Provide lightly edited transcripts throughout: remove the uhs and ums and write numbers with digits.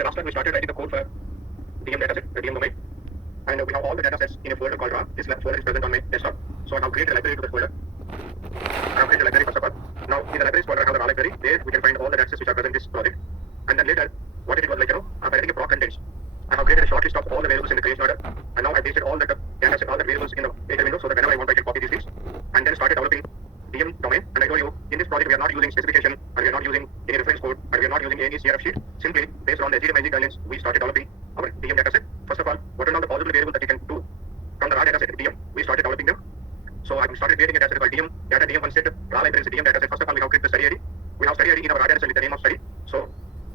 the last one, we started writing the code for DM dataset, the DM domain. And we have all the data sets in a folder called RAW. This folder is present on my desktop. So I have created a library to the folder. I have created a library first of all. Now in the libraries folder I have the RAW library. There we can find all the data sets which are present in this project. And then later, what it was like, after writing a proc contents, I have created a short list of all the variables in the creation order. And now I pasted all the data set, all the variables in the data window so that whenever I want I can copy these things. And then started developing DM domain. And I told you, in this project we are not using specification, and we are not using any reference code, and we are not using any CRF sheet. Simply based on the HTML guidelines, we started developing our DM dataset. First of all, what are all the possible variables that you can do from the raw dataset DM? We started developing them. So I started creating a dataset called DM, data DM one set, raw library is a DM dataset. First of all, we have created the study ID. We have study ID in our raw dataset with the name of study. So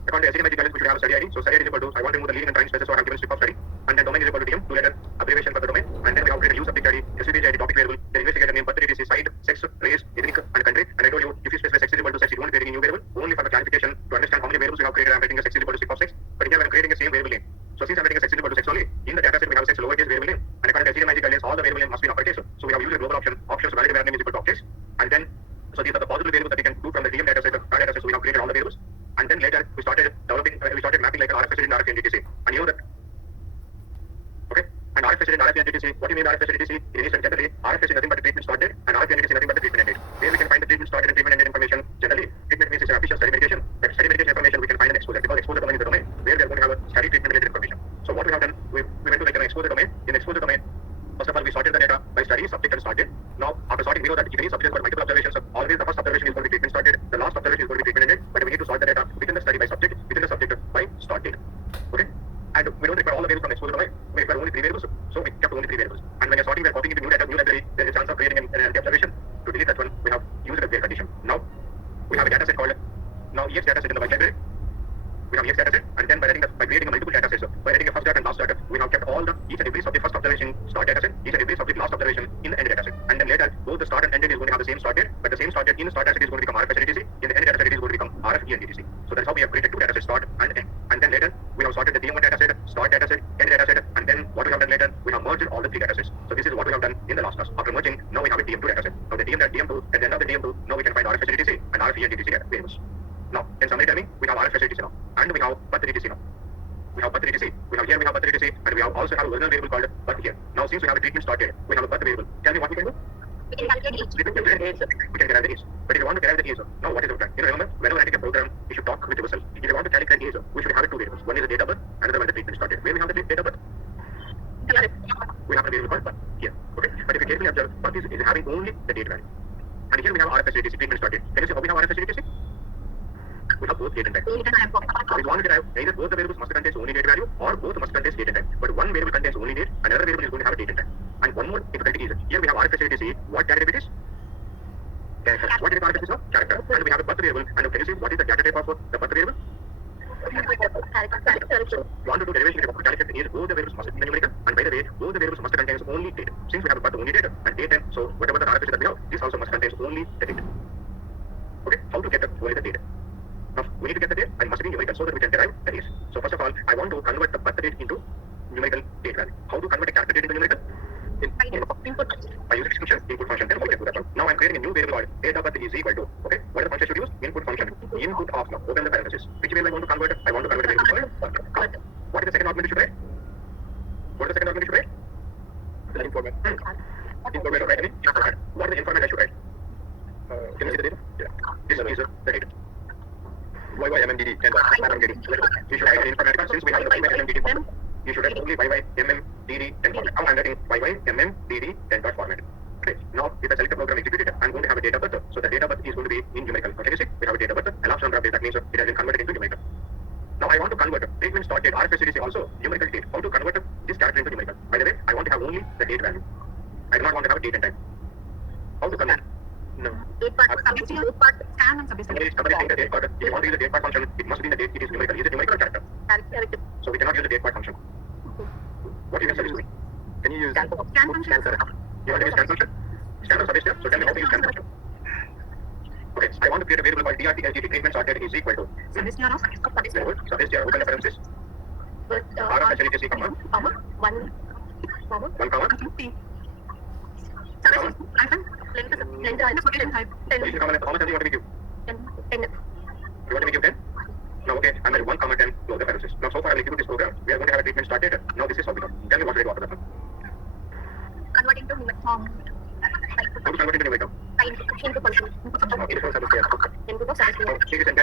according to HTML guidelines, we should have a study ID. So study ID is equal to, I want to remove the leading and trailing spaces, so I have given strip of study. And then domain is equal to DM, two letter abbreviation for the domain. And then we have created use subject ID, SVPG ID, topic variable, the investigator name, birth date, site, sex, race, ethnic, and country. And I told you, if you specify sex is equal to sex, it won't create any new variable. Only for the clarification to understand how many variables we have created, I am writing a sex is equal to strip of sex. But here I am creating the same variable name. So since I am writing a sex is equal to sex only, in the dataset we have sex lowercase variable name. And according to HTML guidelines, all the variable name must be in uppercase. So we have used a global option, options valid where name is equal to uppercase. And then, so these are the possible variables that we can do from the DM dataset, raw dataset. So we have created all the variables. And then later we started developing, we started mapping like an RF facility and RF NTTC. And you know that, okay? And RF facility and RF NTTC, what do you mean RF facility? In any sense, generally, RF is nothing but the treatment started, and RF NTTC nothing but the treatment ended. Where we can find the treatment started and treatment ended information. Generally, treatment means it's an official study medication. That study medication information we can find in exposure, because exposure domain is the domain where we are going to have a study treatment related information. So what we have done, we went to like an exposure domain. In exposure domain, first of all, we sorted the data by study, subject, and started. Now, after sorting, we know that if any subject has got multiple observations, so always the first observation is going to be treatment started, the last observation is going to be treatment ended, but we need to sort the data within the study by subject, within the subject by start date. Okay? And we don't require all the variables from exposure domain, we require only 3 variables, so we kept only 3 variables. And when you're sorting, we're copying into new data, new library, there is a chance of creating an empty observation. To delete that one, we have used a clear condition. Now, we have a data set called, now EX data set in the white library. We have EX data set, and then by creating a multiple data sets, by writing a first data and last data, we have kept all the each and every subject first observation start data set, each and every subject last observation in the end data set. And then later, both the start and end date is going to have the same start date, but the same start date in the start data set is going to become RF NTTC, in the end data set it is going to become RF ENTTC. So that's how we have created 2 data sets, start and end. And then later, we have sorted the DM1 data set, start data set, end data set, and then what we have done later, we have merged all the 3 data sets. So this is what we have done in the last class. After merging, now we have a DM2 data set. Now the DM2, at the end of the DM2, now we can find RF NTTC and RF ENTTC data variables. Now, can somebody tell me, we have RF NTTC now, and we have birth DTC now. We have birth DTC, we have birth DTC, and we also have a original variable called birth here. Now, since we have a treatment started, we have a birth variable. Tell me what we can do? We can calculate age. We can derive the age. But if you want to derive the age, now what is the plan? Remember, whenever writing a program, you should talk with yourself. If you want to calculate age, we should have 2 variables. One is the date of birth, another one is the treatment started. Where we have the date of birth? We have a variable called birth here. Okay. But if you carefully observe, birth is having only the date value. And here we have RF facility, treatment started. Can you see how we have RF facility? We have both date and time. So if you want to derive, either both the variables must contain only date value, or both must contain date and time. But one variable contains only date, another variable is going to have a date and time. And one more difficulty is, here we have RF facility, what data type it is? Character. What is RF facility now? Character. And we have a birth variable. And can you see what is the data type of the birth variable? So, you want to do derivation of character is both the variables must be numerical, and by the way, both the variables must contain only date. Since we have a birth only date and date time, so whatever the RF facility that we have, this also must contain only the date. Okay, how to get only the date? Now, we need to get the date and must be numerical so that we can derive the age. So first of all, I want to convert the birth date into numerical date value. How to convert a character date into numerical? Input. I use extension, input function, then we can do that one. Now I'm creating a new variable called date of birth is equal to, okay, what is the function should use? Input function, input of, now open the parenthesis. Which variable I want to convert? I want to convert a variable called birth. What is the second argument you should write? What is the second argument you should write? The informant. Informant, right? What is the informant I should write? Can you see the data? Yeah. This is the data. YYMMDD 10 I'm getting. You should write an informatica since we have the YYMMDD format. You should write only YYMMDD 10 format. Now I'm writing YYMMDD 10 dot format. Okay. Now if I select the program executed, I'm going to have a date of birth. So the date of birth is going to be in numerical. Okay, you see? We have a date of birth, a large number of days. That means it has been converted into numerical. Now I want to convert treatment start date, RF facility also numerical date. How to convert this character into numerical? By the way, I want to have only the date value. I do not want to have a date and time. How to convert? No. Date part, scan and subject. If you want to use the date part function, it must be in the date. It is numerical. Is it numerical or character? Character. So we cannot use the date part function. What you can suggest me? Can you use Scan function. You want to use scan function? Scan or subject? So tell me how to use scan function. Okay, I want to create a variable called DRT treatment started is equal to Subject subject open the parenthesis. RF facility C comma 1 comma T. Subject length application type 10. So you can comment how much do you want to give? 10. You want to give 10? No, okay, I'm at 1 comma 10 close the parenthesis. Now so far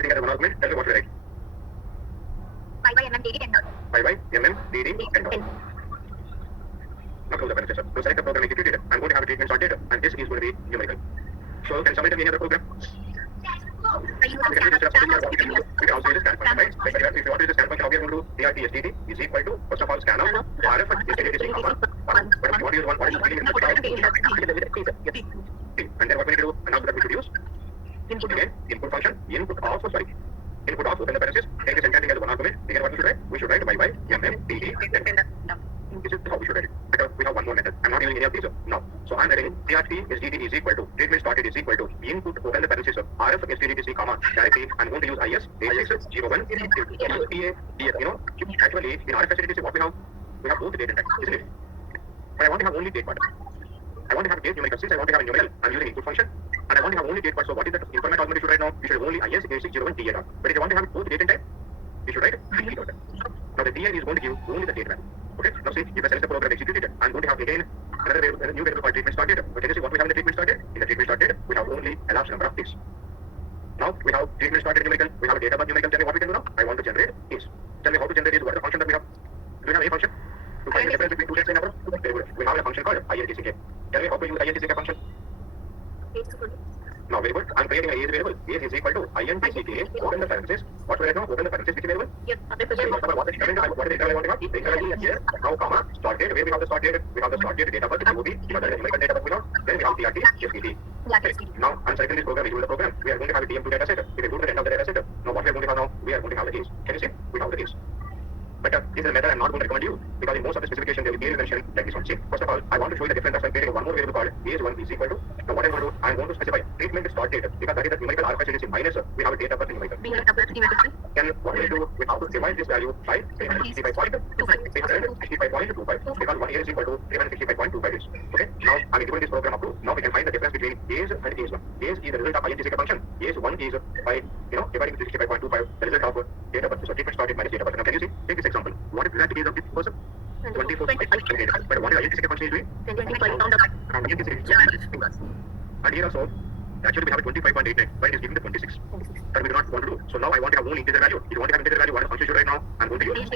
enchanting as one argument, tell me what you write. 5 by mm dd 10 dot. 5 by mm dd 10 dot. Now close the parenthesis. To select the program executed, I'm going to have a treatment started, and this is going to be numerical. So can somebody tell me any other program? I use We can use scan just we can also use a scan function, right? Like if you want to use a scan function, how we are going to do ART STD is equal to first of all scan out RF STD comma 1. But if you want to use one, what is the meaning in the and then what we need to do, and after that we should use again input function, input of open the parenthesis, take this enchanting as one argument, again what we should write? We should write y by mm dd 10 dot. This is how we should write it. Because we have one more method. I'm not using any of these now. So I'm writing CRT STD is equal to treatment started is equal to input open the parenthesis of RF STDTC comma directly. I'm going to use IS AX01 PA DS. You know, actually in RF STDTC what we have both date and time, isn't it? But I want to have only date part. I want to have date numerical. Since I want to have a numerical, I'm using input function. And I want to have only date part. So what is the information argument you should write now? You should have only IS AX01 TA dot. But if you want to have both date and time, you should write DT dot. Now the DI is going to give only the date value. Okay, now see, if I select the program executed, I'm going to have again another variable, a new variable called treatment started. But can you see what we have in the treatment started? In the treatment started, we have only elapsed number of days. Now we have treatment started numerical, we have a data birth numerical. Tell me what we can do now? I want to generate is. Tell me how to generate is. What is the function that we have? Do we have any function? To find the difference between two dates and number? Very good. We have a function called INTCK. Tell me how to use INTCK function. Now very good. I'm creating a age variable. Age is equal to INTCK. Open the parenthesis. What will I now? Open the parenthesis. Which variable? Yes, What is the interval? What is the interval I want to have? The interval is here. Now, comma, start date. Where we have the start date? We have the start date data birth, DOB. Because there is numerical data birth we have. Then we have TRT, STD. Okay. Now, I'm selecting this program. We use the program. We are going to have a TM2 data set. If we go to the end of the data set, now what we are going to have now? We are going to have the age. Can you see? We have the age. But this is a method I'm not going to recommend you because in most of the specification they will clearly mention like this one. See, first of all, I want to show you the difference. I'm creating one more variable called age1 is equal to. Now what I'm going to do, I'm going to specify treatment start date because that is the numerical alpha is in minus. We have a data birth in numerical. Then what we do, we have to divide this value by 365.25 because 1 year is equal to 365.25 days. Okay. Now I'm doing this program up to. Now we can find the difference between age and age1. Age is the result of INTCK function. Age1 is by dividing 365.25 the result of data birth. So treatment started minus data birth. Now can you see? Take this example. What is the exact age of this person? 24. But what is INTCK function is doing? Around 26. And here also, actually we have a 25.89, but it is giving the 26. But we do not want to do. So now I want to have only integer value. If you want to have integer value, what is the function should write now? I'm going to use.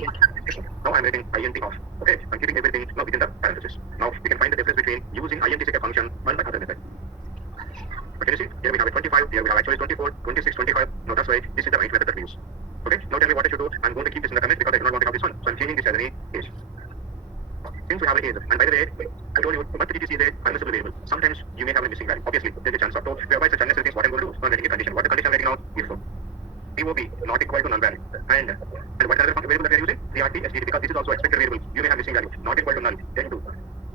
Now I'm writing int off. Okay, I'm keeping everything now within the parenthesis. Now we can find the difference between using INTCK function and another method. But can you see? Here we have a 25, here we have actually 24, 26, 25. Now that's why this is the right method that we use. Okay, now tell me what I should do. I'm going to keep this in the comment because I do not want to have this one. So I'm changing this as an age. Since we have an age, and by the way, I told you, but TTC is a permissible variable. Sometimes you may have a missing value. Obviously, there's a chance of. So if you apply such unnecessary things, what I'm going to do is not getting a condition. What the condition I'm getting now is for DOB not equal to null value. And what other variable that we are using? CRT, STD, because this is also expected variable. You may have missing value. Not equal to null, then 2.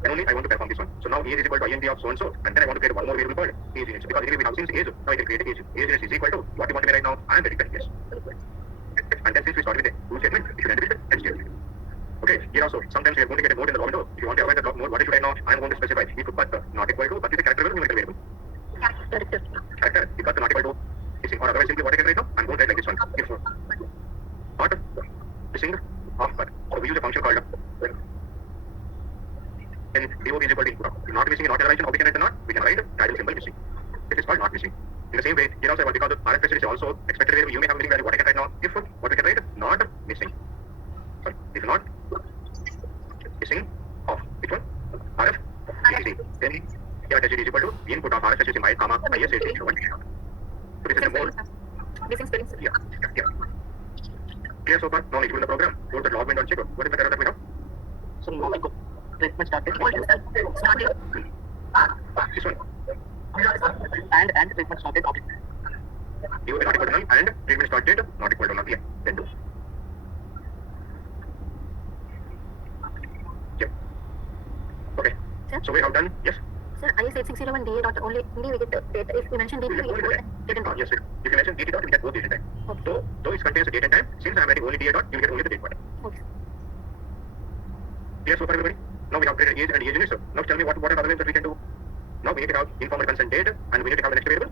Then only I want to perform this one. So now age is equal to INT of so and so, and then I want to create one more variable called age units. Because anyway we have since age, now I can create age. Age units is equal to what you want to be right now. I am very yes. And then since we start with a true statement, we should end with the else statement. Okay, here also, sometimes we are going to get a mode in the raw window. If you want to avoid the mode, what I should write now? I am going to specify if but not equal to, but is a character variable, numerical variable. Character, because not equal to missing, or otherwise simply what I can write now? I'm going to write like this one. If not missing of but. So we use a function called then DOB is equal to input of. Not missing in not iteration, how we can write the not? We can write title symbol missing. This is called not missing. In the same way, here also because the RF facility is also expected variable, you may have missing value. What I can write now? If what we can write not missing. Sorry, if not missing of which one? RF STD. Then here STD is equal to input of RF STD my comma IS STD. So this is the more Missing spelling. yeah. Clear so far? Now we go in the program. Go to the log window and check what is the error that we have. So now I go. Treatment started. This one. And treatment started. Okay. DOB not equal to null and treatment started not equal to null. Yeah, then do. Okay. So we have done, yes? Sir, IS 8601 DA dot only we get the data. If we mention DT, we get both date and time. Yes, sir. If you mention DT dot, we get both date and time. Okay. So, though it contains the date and time, since I am writing only DA dot, you will get only the date part. Okay. Clear so far, everybody? Now we have created age and age units. Now tell me what are the other names that we can do? Now we need to have informal consent date and we need to have the next variable.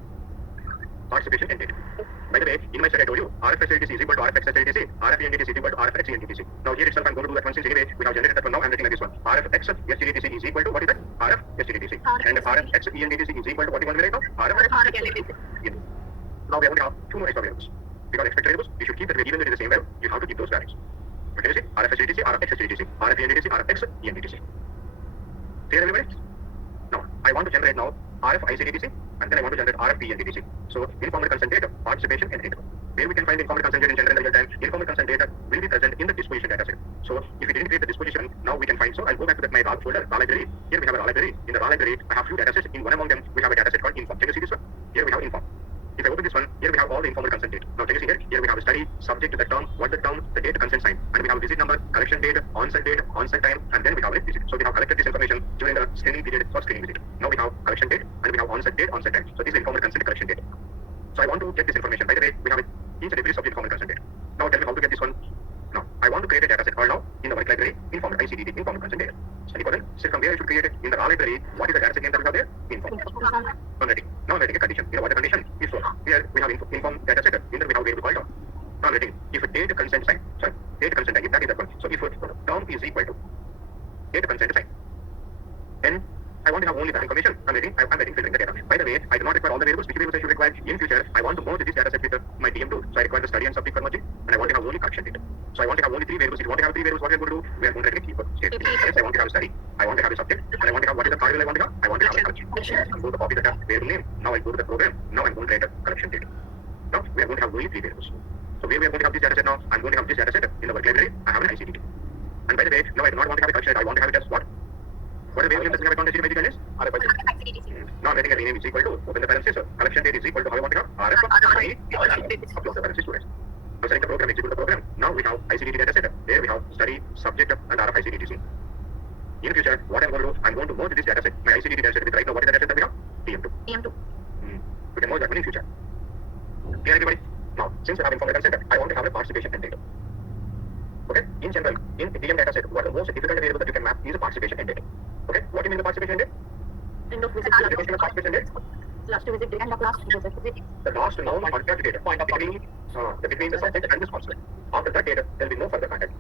Participation end date. By the way, in my study I told you, RF SLTC is equal to RF XSLTC, RF NDTC is equal to RF XENDTC. Now here itself I'm going to do that one since anyway we have generated that one now I'm writing like this one. RF XSLTC is equal to what is that? RF SLTC. And RF XENDTC is equal to what do you want to write now? RF. Now we only have two more extra variables. We X ENDTC. Clear everybody? Now, I want to generate now RF ICDTC and then I want to generate RF PNDTC. So, informed consent data, participation and data. Where we can find informed consent data in general real time, informed consent data will be present in the disposition data set. So, if we didn't create the disposition, now we can find. So, I'll go back to my RAW folder, RAW library. Here we have a RAW library. In the RAW library, I have few data sets. In one among them, we have a data set called inform. Can you see this one? Here we have inform. If I open this one, here we have all the informed consent data. Now, can you see here? Here we have a study, subject to the term, what the term, the date, consent sign, and we have a visit number, collection date, onset time, and then we have a visit. So we have collected this information during the screening period for screening visit. Now we have collection date, and we have onset time. So this is informed consent collection date. So I want to get this information. By the way, we have each and every subject informed consent date. Now tell me how to get this one. Now, I want to create a data set called now in the work library, informed ICDT, informed consent data. Study colon, so from where I should create it in the RAW library. What is the data set name that we have there? Informed. Now I'm writing a condition. You know what the condition is for? Here we have informed data set. In there we have variable called term. Now I'm writing if date consent sign. Sorry, date consent sign. If that is that one. So if term is equal to date consent sign, then I want to have only that information. I'm writing filtering the data. By the way, I do not require all the variables. Which variables I should require in future? I want to merge this data set with my DM2. So I require the study and subject for merging, and I want to have only collection data. So I want to have only three variables. If you want to have three variables, what we are going to do? We are going to write a keyword statement. Yes, I want to have a study. I want to have a subject. And I want to have what is the variable I want to have? I want to have a collection. I'm going to copy the variable name. Now I go to the program. Now I'm going to write a collection data. Now we are going to have only three variables. So where we are going to have this data set now? I'm going to have this data set in the work library. I have an ICDT. And by the way, now I do not want to have a collection. I want to have it as what? What are the variables that we have accounted in my detail is? Now I'm writing a rename is equal to, open the parenthesis, collection date is equal to how I want to have? RF, upload the parenthesis students. Now setting the program, execute the program. Now we have ICDT data set. There we have study, subject, and RF ICDT. In future, what I'm going to do, I'm going to merge this data set, my ICDT data set with right now what is the data set that we have? TM2. We can merge that one in future. Clear everybody? Now, since we have informed consent, I want to have a participation and data. Okay? In general, in DM data set, what the most difficult variable that you can map is a participation and data. Okay? What do you mean the participation and date? End of visit. Definition of participation and date? Last visit date. End of last visit. The last known contact data point between the subject and the sponsor. After that data, there will be no further contact.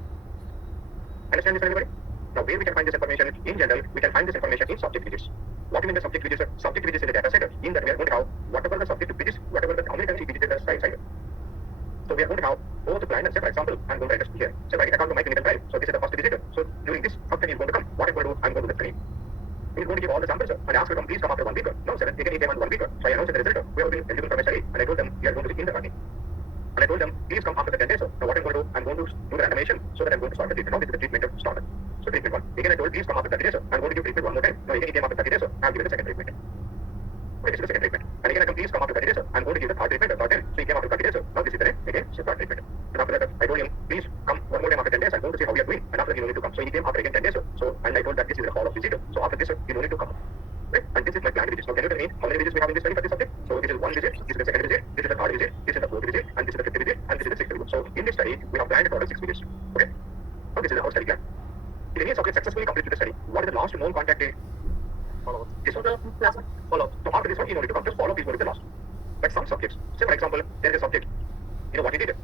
Understand this, everybody? Now, where we can find this information? In general, we can find this information in subject widgets. What do you mean the subject widgets? Subject widgets in the data set. In that we are going to have whatever the subject widgets, whatever the how many times we visited the site. So we are going to have both blind and say, for example, I'm going to write this here. Say, I come to my clinical trial. So this is the first visitor. So during this, first thing is going to come. What I'm going to do? I'm going to do the screen. He's going to give all the samples and ask them, please come after 1 week. No, sir, they can eat them after 1 week. So I announced the result. We have been eligible for my study. And I told them, we are going to be in the running. And I told them, please come after the 10 days. So now what I'm going to do? I'm going to do the animation so that I'm going to start the treatment. Now this is the treatment started. So treatment 1. Again, I told, please come after 30 days. I'm going to give treatment one more time. Now again, he came after 30 days. I'm giving the second treatment. Okay, this is the second treatment. And again, I come, please come after 30 days. I'm going to give the third treatment. Third time. So he came after 30 days. Now this is the next, again, so third treatment. And after that, I told him, please come one more time after 10 days. I'm going to see how we are doing. And after that, you don't need to come. So he came after again 10 days. So, and I told that this is the follow-up visit. So after this, you don't need to come. Right? And this is my planned visits. Now, can you tell me how many visits we have in this study for this subject? So this is one visit, this is the second visit, this is the third visit, this is the fourth visit, and this is the fifth visit, and this is the sixth visit. So in this study, we have planned a total of 6 visits. Okay? Now this is our study plan. If any subject successfully completed the study, what is the last known contact date? Follow up. This one. Follow up. So after this one, you don't need to come. Just follow up is what is the last. But some subjects, say for example, there is a subject, you know what he did,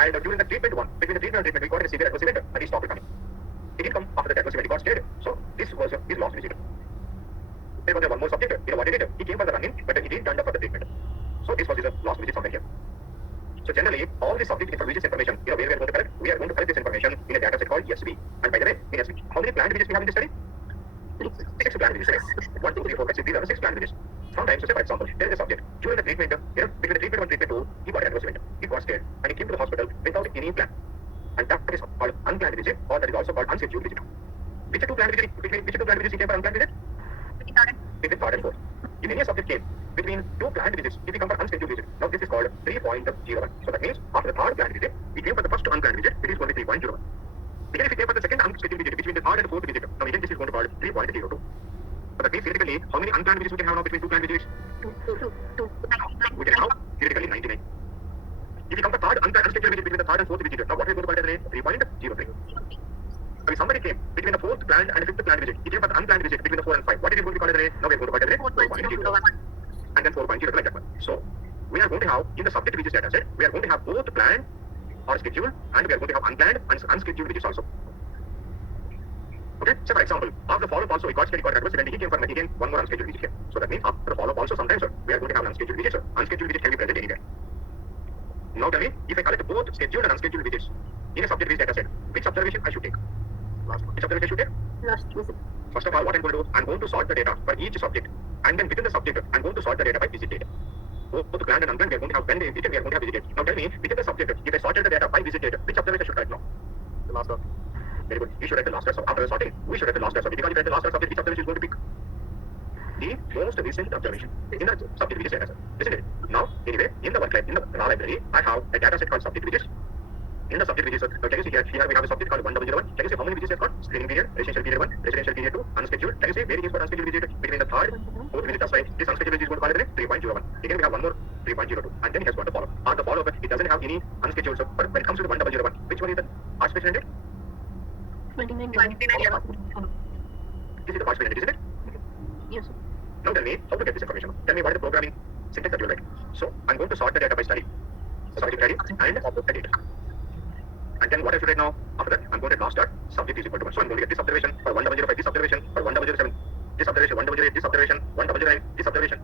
and during the treatment one, between the treatment and treatment, we got a severe adverse event, and he stopped coming. He didn't come after the adverse event, he got stayed. So this was his last visit. There was one more subject, you know what he did? He came for the running, but he didn't turn up for the treatment. So this was his last visit somewhere here. So generally, all the subject information, you know, where we are going to collect, we are going to collect this information in a data set called ESV. And by the way, in ESV, how many planned visits we have in this study? 6 planned visits. 1, 2, 3, 4, 5, 6, these are the 6 planned visits. Sometimes, so say for example, there is a subject, during the treatment, you know, between the treatment 1 and treatment 2, he got an adverse event. He got scared, and he came to the hospital without any plan. And that is called unplanned visit, or that is also called unscheduled visit. Which two planned visits he came for unplanned visit? Between third and fourth. If any subject came between 2 planned visits, if he come for unscheduled visit, now this is called 3.01. So that means after the third planned visit, he came for the first unplanned visit, it is going to be 3.01. Again, if he came for the second unscheduled visit, between the third and fourth visit, now again this is going to be called 3.02. So that means theoretically, how many unplanned visits we can have now between 2 planned visits? We can have theoretically 99. If you come for third unscheduled visit between the third and fourth visit, now what are we going to call it as 3.03? So if somebody came between the 4th planned and 5th planned visit, he came for the unplanned visit between the 4 and 5. What is it going to be called as a? Now we are going to call it as 4.0. And then 4.0 like that one. So we are going to have in the subject visits data set, we are going to have both planned or scheduled, and we are going to have unplanned and unscheduled visits also. Okay, so for example, after follow-up also, he got adverse event, he came for again one more unscheduled visit here. So that means after follow-up also sometimes we are going to have unscheduled visits. Unscheduled visits can be present anywhere. Now tell me, if I collect both scheduled and unscheduled visits in a subject visit data set, which observation I should take? Which observation I should take? Lost visit. First of all, what I'm going to do, I'm going to sort the data for each subject, and then within the subject, I'm going to sort the data by visit data. Both planned and unplanned, we are going to have when they visited, we are going to have visited. Now tell me, within the subject, if I sorted the data by visit data, which observation should I write now? The last one. Very good. You should write the last result after the sorting. We should write the last result because if you write the last result, which observation is going to pick? The most recent observation in the subject widgets data set, isn't it? Now, anyway, in the work in the raw library, I have a data set called subject widgets. In the subject widgets, can you see here we have a subject called 1001. Can you see how many widgets it's got? Screening period, residential period 1, residential period 2, unscheduled. Can you see where it is for unscheduled visit between the third, fourth visit, that's right. This unscheduled visit is going to call it 3.01. Again, we have one more 3.02, and then it has got the follow. On the follow-up, it doesn't have any unscheduled. So, but when it comes to the 1001, which one is the participation ended? 29. This is the participation ended, isn't it? Yes. Now tell me how to get this information. Tell me what is the programming syntax that you like. So I'm going to sort the data by study, subject study, and edit. And then what I should write now? After that, I'm going to last start subject is equal to 1. So I'm going to get this observation for 1005, this observation for 1007, this observation 1008, this observation 1009, this observation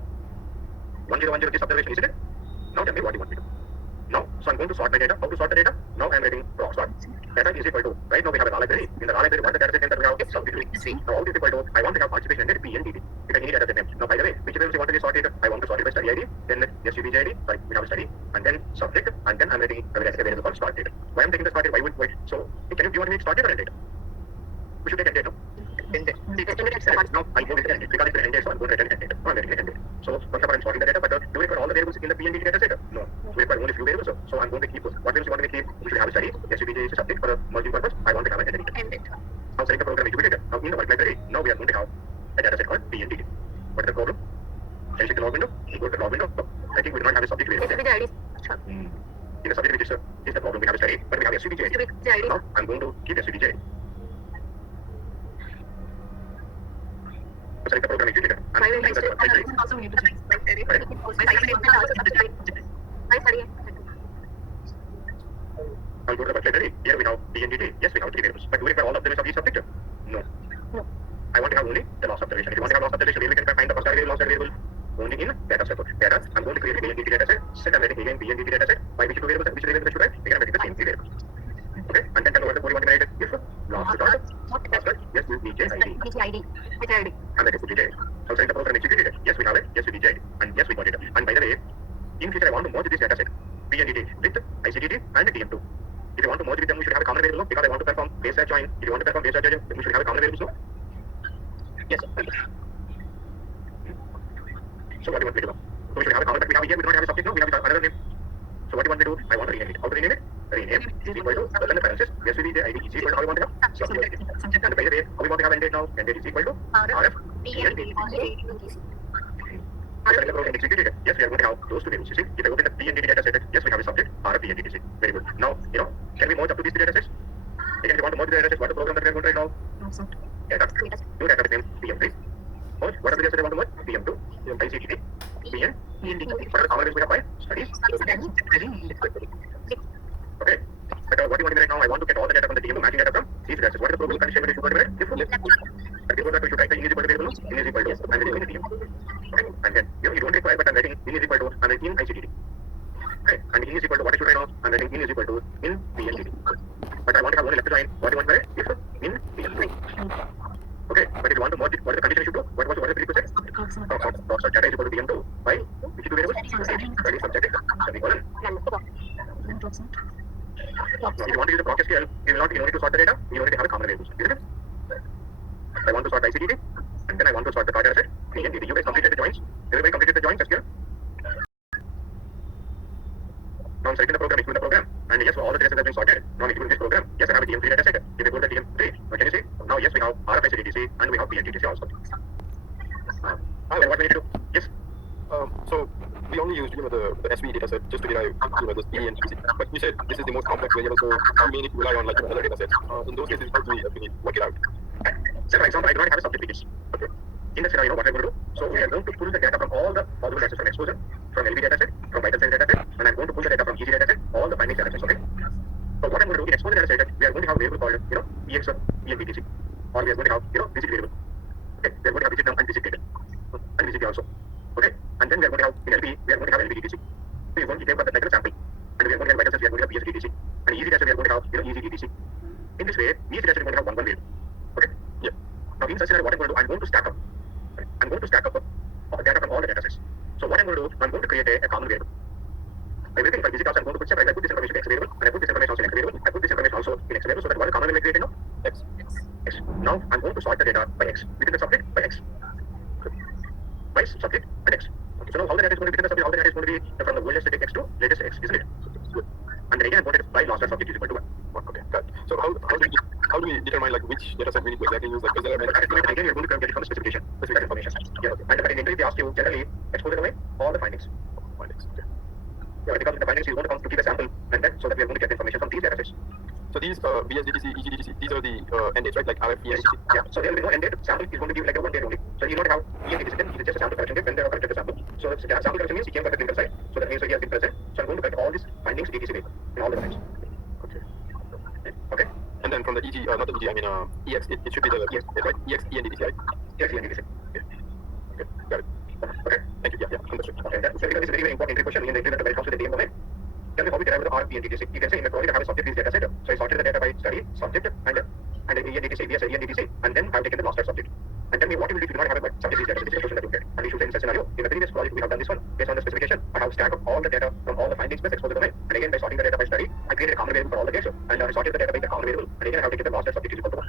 1010, this observation, isn't it? Now tell me what you want me to do. Now, so I'm going to sort my data. How to sort the data? Now I'm writing proc sort. Data is equal to, right now we have a raw library. In the raw library, what the data set name that we have? Subject widget. Now all is equal to, I want to have participation ended PNDT. If I need data set name. Now by the way, which items you want to be sorted? I want to sort it by study ID, then SUBJ ID, sorry, we have a study, and then subject, and then I'm writing a variable called start date. Why I'm taking the start date? Why? So, do you want to make start date or end date? We should take end date, no? End date. Now I'll go with the end date because it's an end date, so I'm going to write an end date. No, I'm writing an end date. So first of all, I'm sorting the data, but do we require all the variables in the PNDT data set? No. We require only few variables. So I'm going to keep those. What variables you want me to keep? We should have a study. SUBJ is a subject for a merging purpose. I want to have an end date. Now setting the program executed. Now in the work library, now we are going to have a data set called PNDT. What is the problem? Can you see the log window? You go to the log window. I think we do not have a subject variable. SUBJ ID. In the subject register is the problem. We have a study, but we have a SUBJ ID. Now I'm going to keep SUBJ ID. Select the program executed. And I will select the also need to check. I'll go to the work library. Here we have PNDT. Yes, we have 3 variables. But do we require all observations of each subject? No. No. I want to have only the last observation. If you want to have last observation, where we can find the first variable, last variable? Only in data set. Data, I'm going to create a PNDT data set. Set I'm writing again PNDT data set. By which 2 variables, which variables should I write? Again, I'm writing the same 3 variables. Okay, and then tell me what the code you want to write. If last dot, yes, we need ID. Which ID? Which ID? And then put it. So select the program executed. Yes, we have it. Yes, we need it. And yes, we got it. And by the way, in future I want to merge this data set, PNDT with ICDT and TM2. If you want to merge with them, we should have a common variable, because I want to perform base search join. If you want to perform base search join, we should have a common variable, no? Yes, sir. So what do you want me to do? So we should have a common, but we have here, we don't have a subject, no? We have another name. So what do you want me to do? I want to rename it. How to rename it? Rename is equal to, then the parenthesis, yes, we need the ID is equal to how we want to have? Subject. And by the way, how we want to have end date now? End date is equal to RF, PNDT. Select the program executed. Yes, we are going to have those 2 variables. You see, if I open the PNDT data set, yes, we have a subject, RF, PNDT. Very good. Now, can we merge up to these 3 data sets? Again, if you want to merge the data sets, what is the program that we are going to write now? Data. New data set name, PM3. Merge. What are the data set I want to merge? PM2, ICDT, PN. What are the common variables we have by? Studies. Okay. But what do you want to write now? I want to get all the data from the TM2 matching data from these data sets. What is the program condition we should write? If before that we should write the in is equal to variable, in is equal to, and then in TM. Okay. And then you don't require, but I'm writing in is equal to, and then in ICDT. Okay. And in is equal to what I should write now? I'm writing in is equal to in PNDT. But I want to have only left line. What do you want to write? If in PNDT. Okay. But if you want to merge it, what is the condition you should do? What is the prerequisite? Proc data is equal to TM2 by which 2 variables? Study subject, semicolon. If you want to use the proc SQL, you will not need to sort the data, you only have a common variables. Isn't it? I want to sort ICDT, and then I want to sort the data set, PNDT. You guys completed the joins? Everybody completed the joins SQL? Now I'm selecting the program, execute the program, and yes, all the data sets have been sorted. Now I'm executing this program. Yes, I have a TM3 data set. If I go to the TM3, can you see? Now yes, we have RF ICDTC and we have PNDTC also. Then what we need to do? Yes. So we only used the SV data set just to derive this PNDT. But you said this is the most complex variable, so we may need to rely on other data sets. In those cases, how do we work it out? So for example, I do not have a subject widgets. Okay. In the scenario, what I'm going to do? So we are going to pull the data from all the possible data sets, from exposure, from LV data set, from vital sign data set, and I'm going to pull the data from EG data set, all the findings data sets. Okay. So what I'm going to do in exposure data set, we are going to have a variable called EX EMBTC, or we are going to have visit variable. Okay. We are going to have visit num and visit data, and visit also. Okay. And then we are going to have in LV, we are going to have LVDTC. So we are going to take the title sample, and we are going to have vital signs, we are going to have PSDTC, and EG data set we are going to have EGDTC. In this way, each data set is going to have one variable. Okay. Yeah. by x. Within the subject by x. By subject and x. Okay. So now how the data is going to be within the subject, how the data is going to be from the oldest static x to latest x, isn't it? Good. And then again, what is by last subject is equal to 1. Okay, got it. So how do we determine like which data set we need to exactly use? Like, is there a method? Again, you're going to get it from the specification, specific information. Yeah. And in interview, they ask you generally exposure domain, all the findings. Findings. Okay. Yeah, because the findings you want to keep a sample, and then so that we are going to get information from these data sets. So these BSDTC, EGDTC, these are the end dates, right? Like RF, ENDTC. Yeah. So there will be no end date. Sample is going to give like a 1 date only. So you don't have ENDTC, then it is just a sample collection date when they have collected the sample. So the sample collection means he came from the clinical side. So that means he has been present. So I'm going to collect all these findings ETC date in all the domains. Okay. Okay. And then from the EG, not the EG, I mean EX, it should be the Yes. right? EX, ENDTC, right? Yes, ENDTC. Okay, got it. Okay. Thank you. Yeah, understood. Okay. That, so because this is a very important question in the interview when it comes to the DM domain. Tell me how we derive the RP and DTC. You can say in the quality I have a subject is data set. So I sorted the data by study, subject, and ENDTC, BS, ENDTC, and then I've taken the last subject. And tell me what you will do if you do not have a subject is data set. This is the question that you get. And you should say in such scenario. In the previous project we have done this one based on the specification. I have stacked up all the data from all the findings plus exposure domain. And again by sorting the data by study, I created a common variable for all the cases. And I sorted the data by the common variable. And again I have taken the last subject is equal to 1.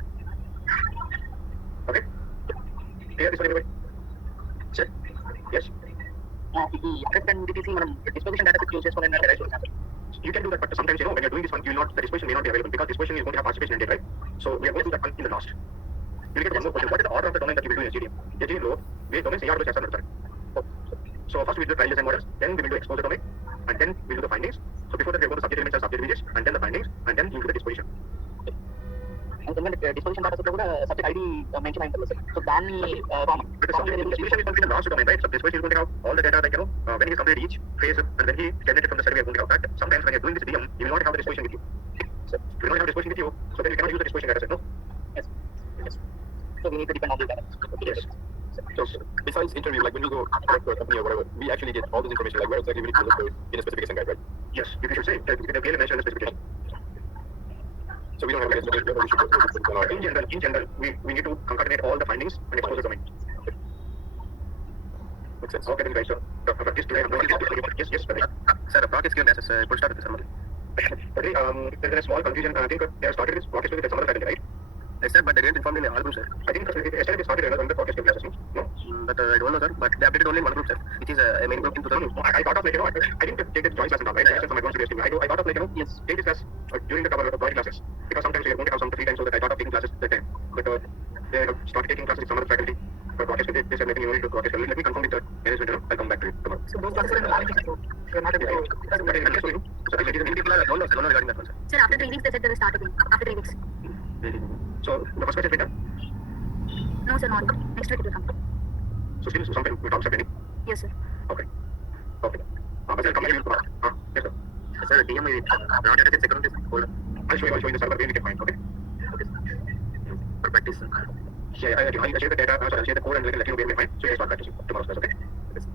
Okay. Clear this one anyway? Sir, Yes. ఈ RF and DTC మనం disposition data set use చేసుకోవాలని అంటే right answer. You can do that, but sometimes when you're doing this one, you will not, the disposition may not be available because disposition is going to have participation ended, right? So we are going to do that one in the last. You'll get one more question. What is the order of the domain that you will do in SGDM? SGDM row, where domains AR will start. So first we will do trial design models, then we will do exposure domain, and then we will do the findings. So before that we are going to subject elements and subject images, and then the findings, and then you will do the disposition. ఎందుకంటే disposition data set కూడా subject ID mention అయింది sir so దాన్ని But the subject disposition is going to be the last domain, right? So disposition is going to have all the data like, when he completed each phase and when he generated from the study, we are going to have that. Sometimes when you're doing this DM, you will not have the disposition with you. So if you don't have the disposition with you, so then you cannot use the disposition data set, no? So we need to depend on the data. Yes. So besides interview, like when you go work for a company or whatever, we actually get all this information, like where exactly we need to look for it in a specification guide, right? Yes, you should say that they clearly mention the specification. So we don't have a guess whether we should go for this one or In general, we need to concatenate all the findings and expose the domain. makes sense. Okay, then guys, so the practice today, I'm going to yes, Padri. Sir practice కి data sir ఇప్పుడు start అవుతుంది sir మరి Padri, there is a small confusion. I think they have started this practice with some other faculty, right? Yes, sir, but they didn't inform me in all group, sir. I think yesterday they started another practice classes, no? But I don't know, sir. But they updated only in one group, sir, which is a main group in No, 2000. no, I thought of like, I didn't take the joint class and all, right? I from advanced studies. I thought of like, Yes. take this class during the joint classes because sometimes we are going to have some free time, so that I thought of taking classes that time. But they have started taking classes with some other faculty. For practice, they said like, you need to practice. Let me confirm with the management. I'll come back to it tomorrow. So those classes are not able to. But in case, so it is Many people are don't know regarding that one, sir. Sir, after 3 weeks they said they will start again. After 3 weeks. So the first class has been done. No, sir, not. Next week it will come. So still something we talk pending. Yes, sir. Okay. Okay. But then come back to yes, sir. Sir, DM is not yet a second is hold. I'll show you the server where we can find. Okay. Okay. For practice. Yeah, I'll share the data. So I'll share the code and let you know where we find. So you can start practicing tomorrow's class. Okay. Okay.